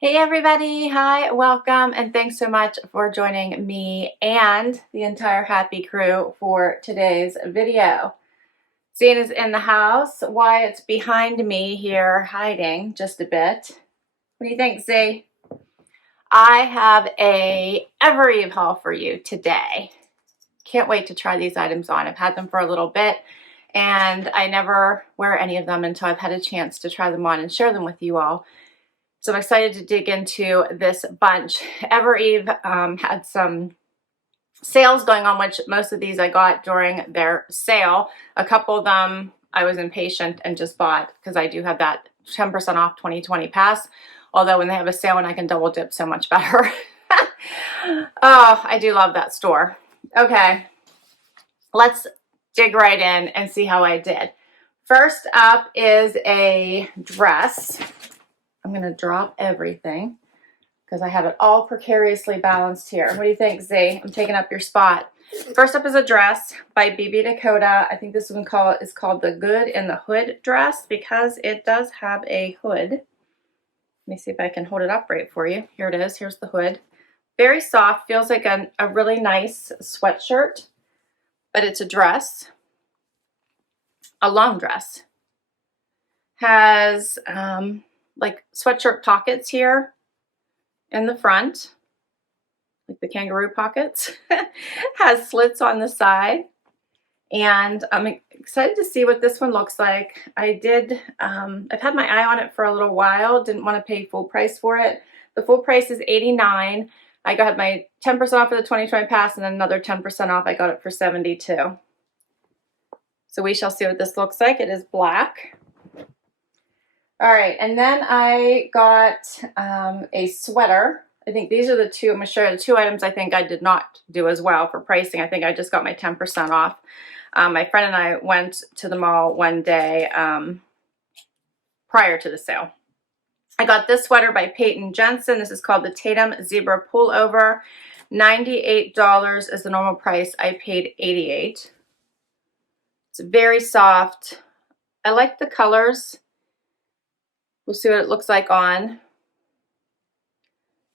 Hey everybody, hi, welcome, and thanks so much for joining me and the entire Happy crew for today's video. Zane is in the house. Wyatt's behind me here hiding just a bit. What do you think, Z? I have a Evereve haul for you today. Can't wait to try these items on. I've had them for a little bit and I never wear any of them until I've had a chance to try them on and share them with you all. So I'm excited to dig into this bunch. Evereve had some sales going on, which most of these I got during their sale. A couple of them I was impatient and just bought because I do have that 10% off 2020 pass. Although when they have a sale and I can double dip, so much better. Oh, I do love that store. Okay, let's dig right in and see how I did. First up is a dress. I'm going to drop everything because I have it all precariously balanced here. What do you think, Z? I'm taking up your spot. First up is a dress by BB Dakota. I think this one is called the Good in the Hood dress because it does have a hood. Let me see if I can hold it up right for you. Here it is. Here's the hood. Very soft. Feels like a really nice sweatshirt, but it's a dress. A long dress. Has like sweatshirt pockets here in the front, like the kangaroo pockets. Has slits on the side, and I'm excited to see what this one looks like. I've had my eye on it for a little while, didn't want to pay full price for it. The full price is $89. I got my 10% off of the 2020 pass and then another 10% off. I got it for $72. So we shall see what this looks like. It is black. All right, and then I got a sweater. I think these are the two, I'm going to show you the two items I think I did not do as well for pricing. I think I just got my 10% off. My friend and I went to the mall one day prior to the sale. I got this sweater by Peyton Jensen. This is called the Tatum Zebra Pullover. $98 is the normal price. I paid $88. It's very soft. I like the colors. We'll see what it looks like on.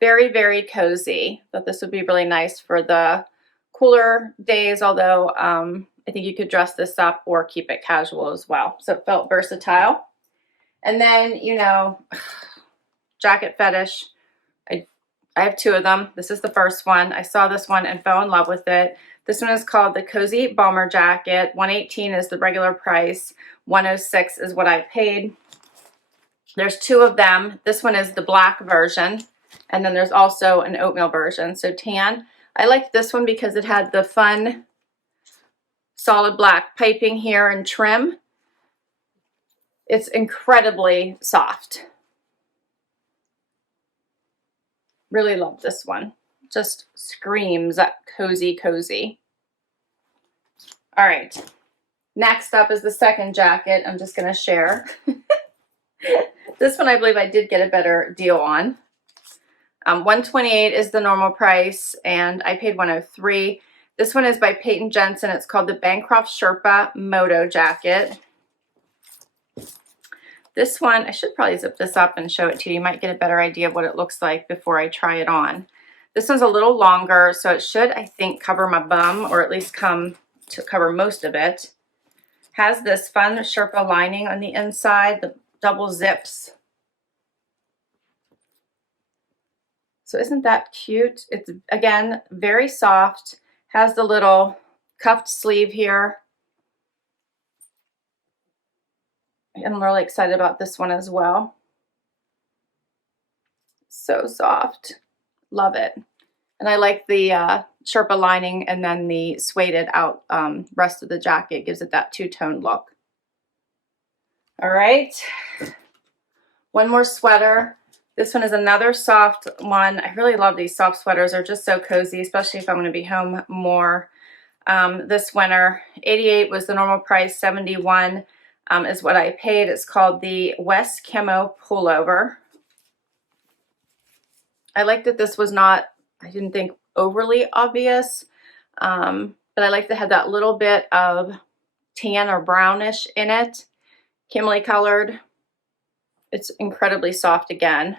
Very, very cozy. Thought this would be really nice for the cooler days, although I think you could dress this up or keep it casual as well. So it felt versatile. And then, you know, jacket fetish. I have two of them. This is the first one. I saw this one and fell in love with it. This one is called the Cozy Bomber Jacket. $118 is the regular price. $106 is what I paid. There's two of them. This one is the black version, and then there's also an oatmeal version, so tan. I liked this one because it had the fun solid black piping here and trim. It's incredibly soft. Really love this one. Just screams cozy, cozy. All right. Next up is the second jacket I'm just going to share. This one I believe I did get a better deal on. $128 is the normal price, and I paid $103. This one is by Peyton Jensen. It's called the Bancroft Sherpa Moto Jacket. This one, I should probably zip this up and show it to you. You might get a better idea of what it looks like before I try it on. This one's a little longer, so it should, I think, cover my bum, or at least come to cover most of it. Has this fun Sherpa lining on the inside, the double zips. So isn't that cute? It's, again, very soft. Has the little cuffed sleeve here. I'm really excited about this one as well. So soft. Love it. And I like the Sherpa lining, and then the suede out rest of the jacket gives it that two-tone look. All right. One more sweater. This one is another soft one. I really love these soft sweaters. They're just so cozy, especially if I'm going to be home more this winter. $88 was the normal price. $71 is what I paid. It's called the West Camo Pullover. I like that this was not, I didn't think, overly obvious, but I like to have that little bit of tan or brownish in it. Camely colored. It's incredibly soft again.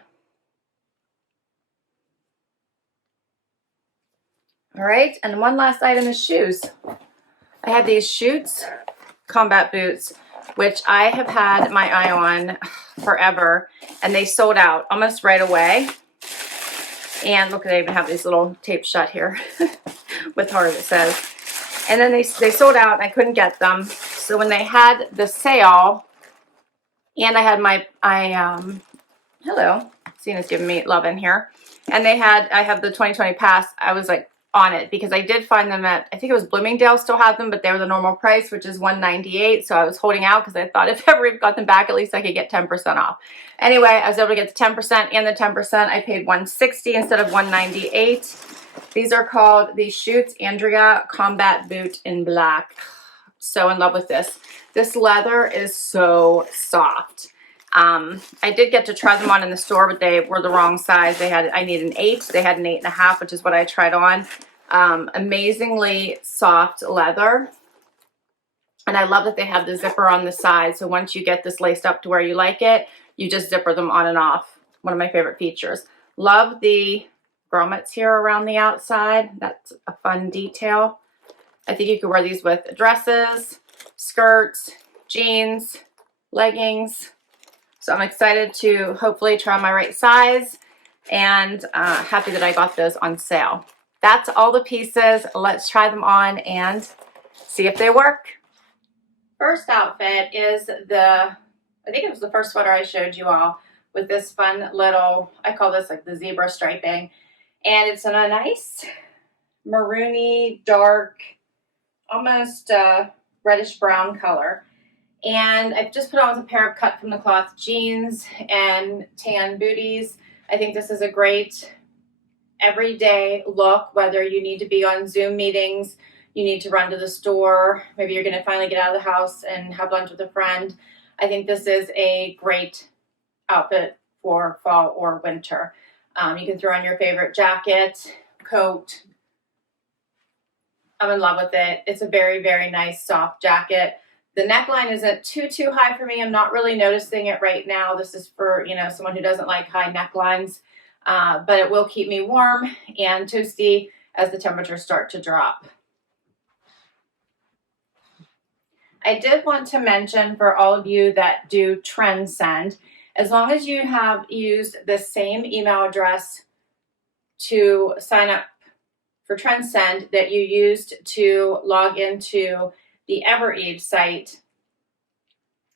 All right, and one last item is shoes. I have these Schutz combat boots, which I have had my eye on forever, and they sold out almost right away. And look, they even have these little tape shut here with heart, it says. And then they sold out, and I couldn't get them. So when they had the sale, and I had my, hello, Cena's giving me love in here. And I have the 2020 pass. I was like on it because I did find them at, I think it was Bloomingdale still had them, but they were the normal price, which is $198. So I was holding out because I thought if ever got them back, at least I could get 10% off. Anyway, I was able to get the 10%, and the 10%, I paid $160 instead of $198. These are called the Schutz Andrea Combat Boot in black. So in love with this. This leather is so soft. I did get to try them on in the store, but they were the wrong size. I need an 8. They had an 8.5, which is what I tried on. Amazingly soft leather. And I love that they have the zipper on the side. So once you get this laced up to where you like it, you just zipper them on and off. One of my favorite features. Love the grommets here around the outside. That's a fun detail. I think you could wear these with dresses, skirts, jeans, leggings. So I'm excited to hopefully try my right size, and happy that I got those on sale. That's all the pieces. Let's try them on and see if they work. First outfit is I think it was the first sweater I showed you all, with this fun little, I call this like the zebra striping. And it's in a nice maroony, dark, almost reddish brown color. And I've just put on a pair of cut from the cloth jeans and tan booties. I think this is a great everyday look, whether you need to be on Zoom meetings, you need to run to the store, maybe you're going to finally get out of the house and have lunch with a friend. I think this is a great outfit for fall or winter. You can throw on your favorite jacket, coat. I'm in love with it. It's a very, very nice soft jacket. The neckline isn't too high for me. I'm not really noticing it right now. This is for, someone who doesn't like high necklines, but it will keep me warm and toasty as the temperatures start to drop. I did want to mention for all of you that do Trendsend, as long as you have used the same email address to sign up for Trendsend that you used to log into the Evereve site,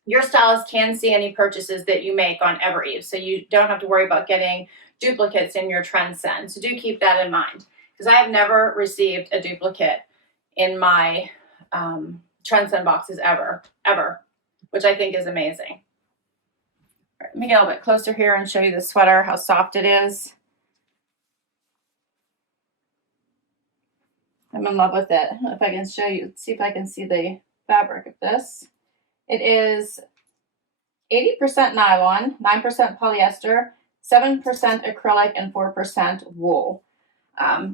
your stylist can see any purchases that you make on Evereve, so you don't have to worry about getting duplicates in your Trendsend. So do keep that in mind, because I have never received a duplicate in my Trendsend boxes ever, which I think is amazing. All right, let me get a little bit closer here and show you the sweater, how soft it is. I'm in love with it. I don't know if I can show you, see if I can see the fabric of this. It is 80% nylon, 9% polyester, 7% acrylic, and 4% wool.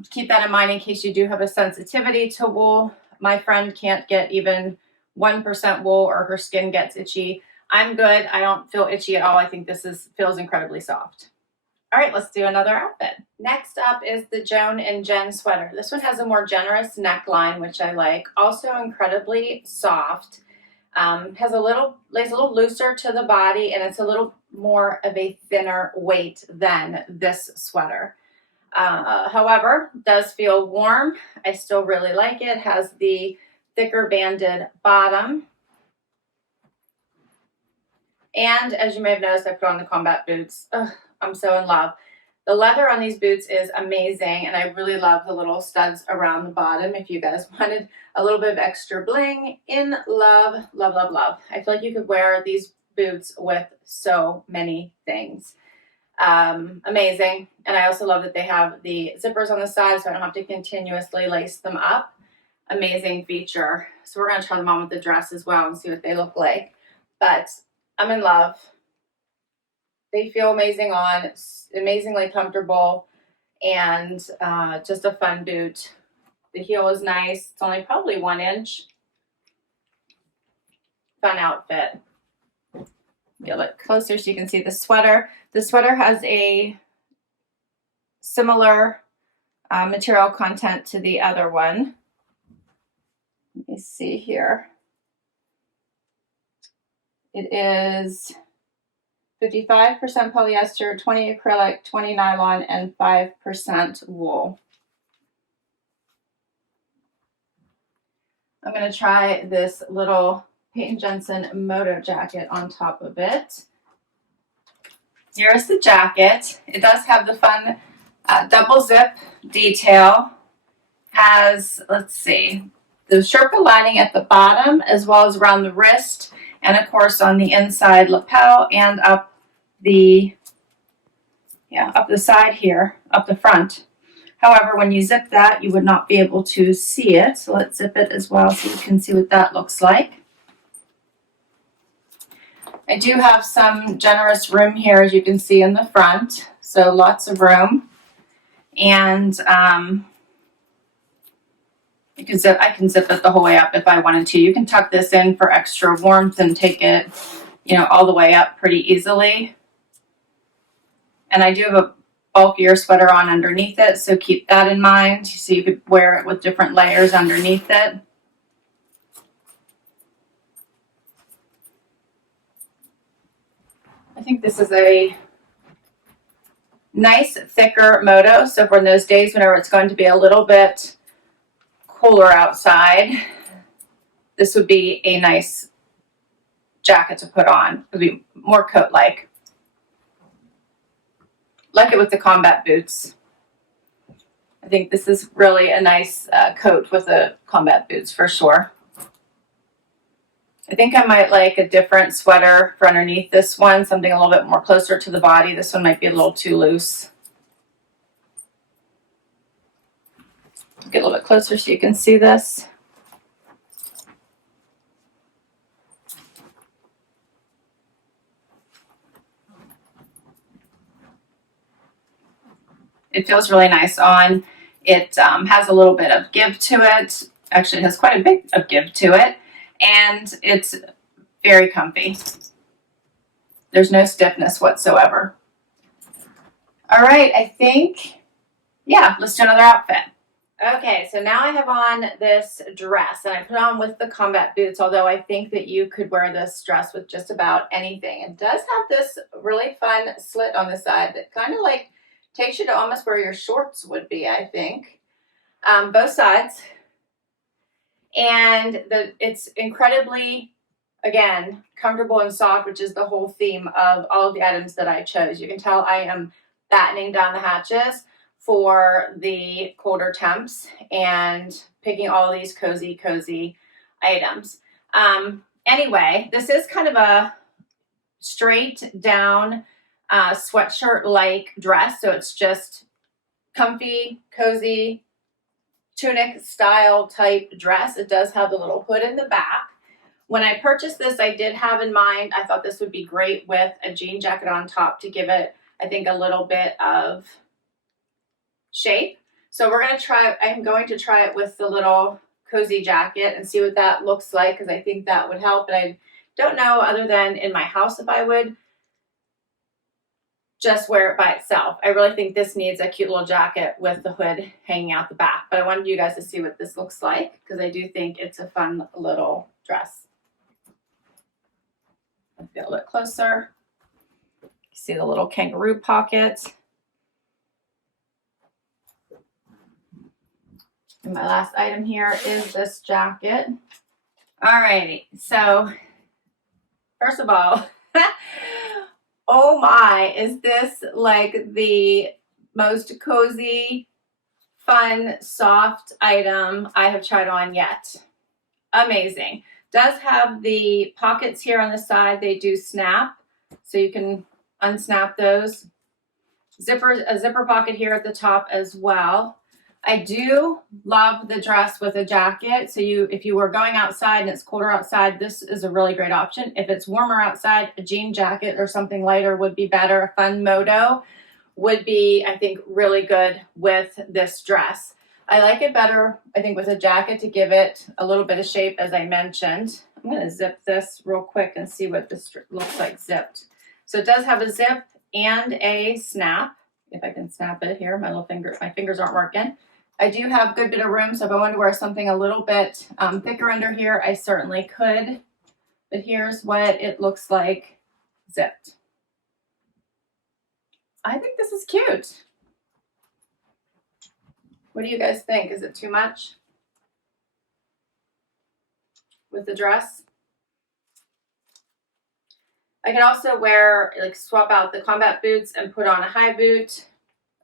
Keep that in mind in case you do have a sensitivity to wool. My friend can't get even 1% wool or her skin gets itchy. I'm good. I don't feel itchy at all. I think this feels incredibly soft. All right, let's do another outfit. Next up is the Joan and Jen sweater. This one has a more generous neckline, which I like. Also incredibly soft. Lays a little looser to the body, and it's a little more of a thinner weight than this sweater. However, does feel warm. I still really like it. Has the thicker banded bottom. And as you may have noticed, I put on the combat boots. Ugh, I'm so in love. The leather on these boots is amazing, and I really love the little studs around the bottom. If you guys wanted a little bit of extra bling, in love, love, love, love. I feel like you could wear these boots with so many things. Amazing. And I also love that they have the zippers on the side, so I don't have to continuously lace them up. Amazing feature. So we're going to try them on with the dress as well and see what they look like. But I'm in love. They feel amazing on, it's amazingly comfortable, and just a fun boot. The heel is nice. It's only probably 1 inch. Fun outfit. Get a little closer so you can see the sweater. The sweater has a similar material content to the other one. Let me see here. It is 55% polyester, 20 acrylic, 20 nylon, and 5% wool. I'm going to try this little Peyton Jensen Moto jacket on top of it. Here's the jacket. It does have the fun double zip detail. Has, let's see, the Sherpa lining at the bottom as well as around the wrist, and of course on the inside lapel and up the side here, up the front. However, when you zip that, you would not be able to see it. So let's zip it as well so you can see what that looks like. I do have some generous room here, as you can see in the front. So lots of room. And I can zip it the whole way up if I wanted to. You can tuck this in for extra warmth and take it, all the way up pretty easily. And I do have a bulkier sweater on underneath it, so keep that in mind. So you could wear it with different layers underneath it. I think this is a nice thicker moto, so for those days whenever it's going to be a little bit cooler outside, this would be a nice jacket to put on. It would be more coat-like. Like it with the combat boots. I think this is really a nice coat with the combat boots for sure. I think I might like a different sweater for underneath this one, something a little bit more closer to the body. This one might be a little too loose. Get a little bit closer so you can see this. It feels really nice on. It has a little bit of give to it. Actually, it has quite a bit of give to it. And it's very comfy. There's no stiffness whatsoever. All right, I think, let's do another outfit. Okay, so now I have on this dress, and I put on with the combat boots, although I think that you could wear this dress with just about anything. It does have this really fun slit on the side that kind of like takes you to almost where your shorts would be, I think. Both sides. And it's incredibly, again, comfortable and soft, which is the whole theme of all of the items that I chose. You can tell I am battening down the hatches for the colder temps and picking all of these cozy items. Anyway, this is kind of a straight down sweatshirt-like dress. So it's just comfy, cozy, tunic style type dress. It does have the little hood in the back. When I purchased this, I did have in mind, I thought this would be great with a jean jacket on top to give it, I think, a little bit of shape. So I'm going to try it with the little cozy jacket and see what that looks like, because I think that would help. But I don't know, other than in my house, if I would just wear it by itself. I really think this needs a cute little jacket with the hood hanging out the back. But I wanted you guys to see what this looks like, because I do think it's a fun little dress. Let's get a little closer. You see the little kangaroo pocket. And my last item here is this jacket. Alrighty, so first of all, oh my, is this like the most cozy, fun, soft item I have tried on yet. Amazing. Does have the pockets here on the side. They do snap, so you can unsnap those. A zipper pocket here at the top as well. I do love the dress with a jacket. So if you were going outside and it's colder outside, this is a really great option. If it's warmer outside, a jean jacket or something lighter would be better. A fun moto would be, I think, really good with this dress. I like it better, I think, with a jacket to give it a little bit of shape, as I mentioned. I'm going to zip this real quick and see what this looks like zipped. So it does have a zip and a snap. if I can snap it here. My fingers aren't working. I do have a good bit of room, so if I wanted to wear something a little bit thicker under here, I certainly could. But here's what it looks like zipped. I think this is cute. What do you guys think? Is it too much with the dress? I can also wear, like, swap out the combat boots and put on a high boot,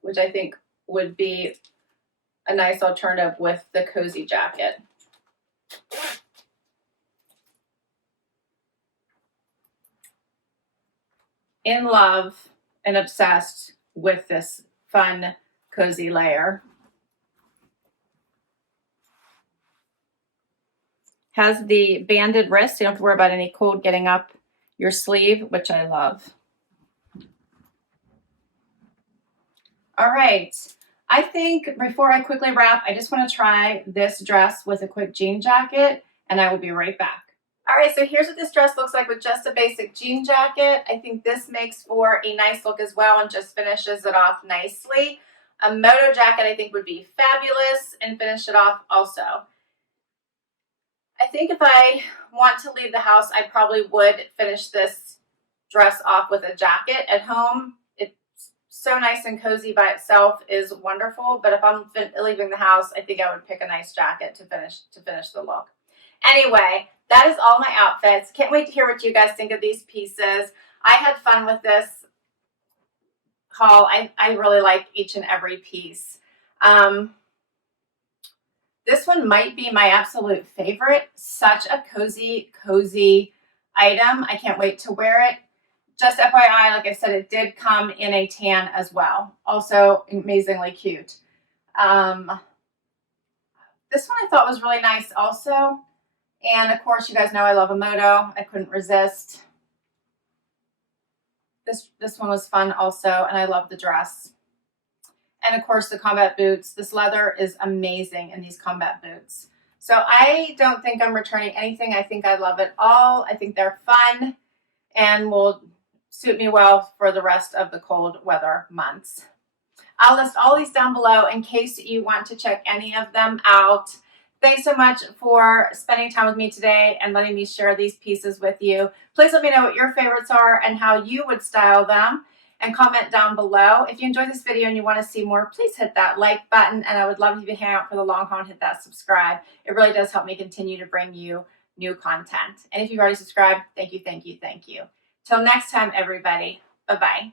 which I think would be a nice alternative with the cozy jacket. In love and obsessed with this fun, cozy layer. Has the banded wrist, so you don't have to worry about any cold getting up your sleeve, which I love. All right, I think before I quickly wrap, I just want to try this dress with a quick jean jacket, and I will be right back. All right, so here's what this dress looks like with just a basic jean jacket. I think this makes for a nice look as well and just finishes it off nicely. A moto jacket I think would be fabulous and finish it off also. I think if I want to leave the house, I probably would finish this dress off with a jacket. At home, it's so nice and cozy by itself, is wonderful. But if I'm leaving the house, I think I would pick a nice jacket to finish the look. Anyway, that is all my outfits. Can't wait to hear what you guys think of these pieces. I had fun with this haul. I really like each and every piece. This one might be my absolute favorite. Such a cozy item. I can't wait to wear it. Just FYI, like I said, it did come in a tan as well. Also amazingly cute. This one I thought was really nice also. And of course, you guys know I love a moto. I couldn't resist. This one was fun also, and I love the dress. And of course, the combat boots. This leather is amazing in these combat boots. So I don't think I'm returning anything. I think I love it all. I think they're fun and will suit me well for the rest of the cold weather months. I'll list all these down below in case you want to check any of them out. Thanks so much for spending time with me today and letting me share these pieces with you. Please let me know what your favorites are and how you would style them, and comment down below. If you enjoyed this video and you want to see more, please hit that like button, and I would love you to hang out for the long haul and hit that subscribe. It really does help me continue to bring you new content. And if you've already subscribed, thank you. Till next time, everybody. Bye-bye.